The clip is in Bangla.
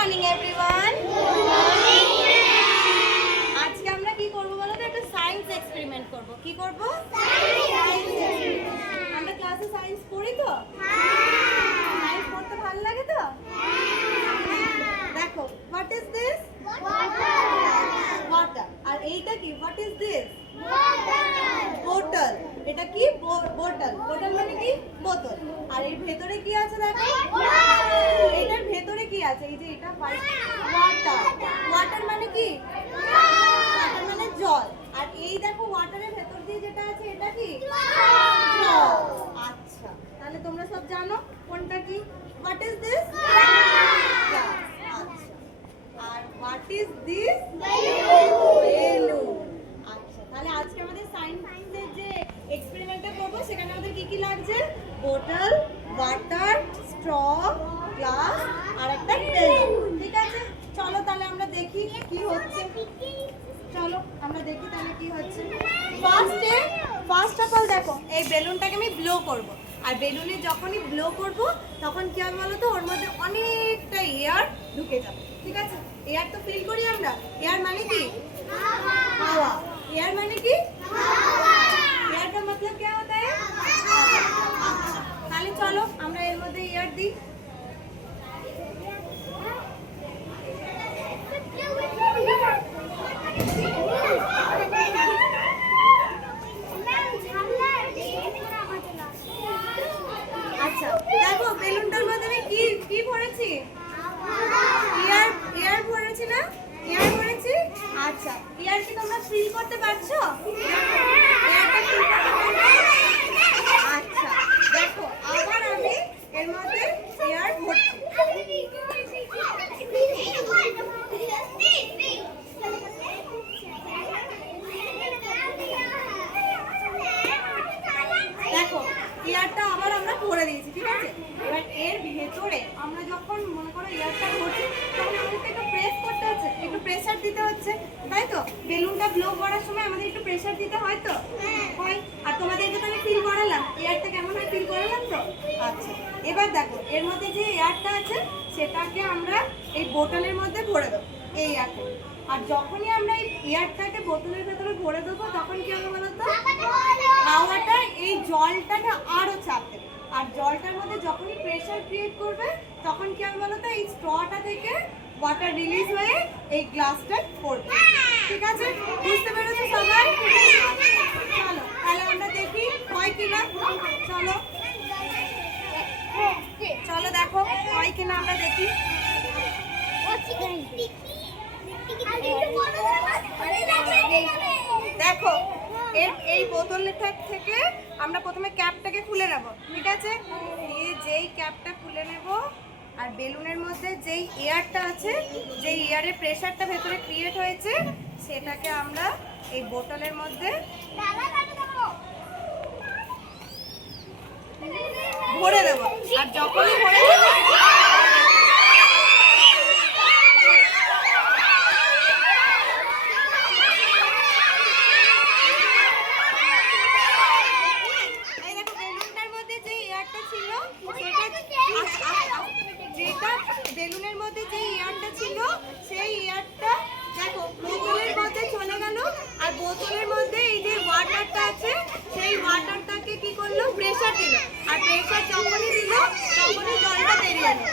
Morning everyone. আজকে আমরা কি করব বলো তো, একটা সায়েন্স এক্সপেরিমেন্ট করব। কি করব? Science experiment. আমরা ক্লাসে সায়েন্স পড়ি তো? সায়েন্স পড়তে ভালো লাগে তো? দেখো, হোয়াট ইজ দিস? ওয়াটার। আর এইটা কি? What is this? বোতল। এটা কি? বোতল। বোতল মানে কি? বোতল। আর এর ভেতরে কি আছে দেখো? এটার ভেতরে কি আছে? এই যে এটা ওয়াটার। ওয়াটার মানে কি? ওয়াটার মানে জল। আর এই দেখো ওয়াটারের ভেতর দিয়ে যেটা আছে এটা কি? জল। আচ্ছা, তাহলে তোমরা সব জানো কোনটা কি? What is this? আচ্ছা। আর হোয়াট ইজ দিস? বেলুন। আচ্ছা, তাহলে আজকে আমাদের সায়েন্সের যে এক্সপেরিমেন্টটা করব সেখানে আমাদের কি কি লাগছে? বোতল, ওয়াটার, স্ট্র, গ্লাস আর একটা বেলুন। ঠিক আছে, চলো তাহলে আমরা দেখি কি হচ্ছে। চলো আমরা দেখি তাহলে কি হচ্ছে। ফার্স্ট অফ অল দেখো, এই বেলুনটাকে আমি ব্লো করব। আর বেলুনে যখনই ব্লো করব তখন কি হবে বলো তো, ওর মধ্যে অনেকটা এয়ার ঢুকে যাবে। ঠিক আছে, এয়ার তো ফিল করি আমরা। এয়ার মানে কি? হাওয়া। एयर माने की एयर का मतलब क्या होता है? তাহলে চলো আমরা এর মধ্যে এয়ার দিই। আচ্ছা দেখো বেলুনটার মধ্যে আমি কি কি ভরেছি? এয়ার ভরেছি না? এয়ার ভরেছি। আচ্ছা, এয়ার কি তোমরা ফিল করতে পারছো? এয়ারটা ফিল করতে পারছো? আচ্ছা দেখো, আবার আমি এর মধ্যে এয়ার ভরছি। দেখো এয়ারটা আবার আমরা ভরে দিয়েছি। ঠিক আছে, এবার এর ভেতরে আমরা যখন মনে করো এয়ারটা ভরছি তখন আমাদেরকে একটু প্রেস করতে হচ্ছে, একটু প্রেসার দিতে হচ্ছে, তাই তো? বেলুনটা ব্লো করার সময় আমাদের একটু প্রেসার দিতে হয় তো? হয়। আর তোমাদেরকে তো আমি ফিল করালাম এয়ারটা কেমন হয়, ফিল করালাম তো? আচ্ছা, এবার দেখো এর মধ্যে যে এয়ারটা আছে সেটাকে আমরা এই বোতলের মধ্যে ভরে দেবো, এই এয়ারটা। আর যখনই আমরা এই এয়ারটাকে বোতলের ভেতরে ভরে দেবো তখন কি হবে বলতো, হাওয়াটা এই জলটাকে আরো চাপ দেবে। আর জলটার মধ্যে যখনই প্রেসার ক্রিয়েট করবে তখন কি হবে বলতো, এই স্ট্রটা থেকে ওয়াটার রিলিজ হয়ে এই গ্লাসটা পড়বে। ঠিক আছে, বুঝতে পেরেছো সবাই? চলো তাহলে আমরা দেখি হয় কিনা। চলো চলো দেখো হয় কিনা আমরা দেখি। দেখো এই বোতলটা থেকে আমরা প্রথমে ক্যাপটাকে খুলে নেব। ঠিক আছে, যেই ক্যাপটা খুলে নেব আর বেলুনের মধ্যে যেই এয়ারটা আছে, যেই এয়ারের প্রেসারটা ভেতরে ক্রিয়েট হয়েছে সেটাকে আমরা এই বোতলের মধ্যে ভরে দেবো। আর যখনই ভরে দেবো বেলুনের মধ্যে যে এয়ারটা ছিল সেই এয়ারটা দেখো বোতলের মধ্যে চলে গেল। আর বোতলের মধ্যে এই যে ওয়াটারটা আছে সেই ওয়াটারটাকে কি করলো, প্রেসার দিল। আর প্রেসার যখনই দিল তখনই জলটা বেরিয়ে এলো।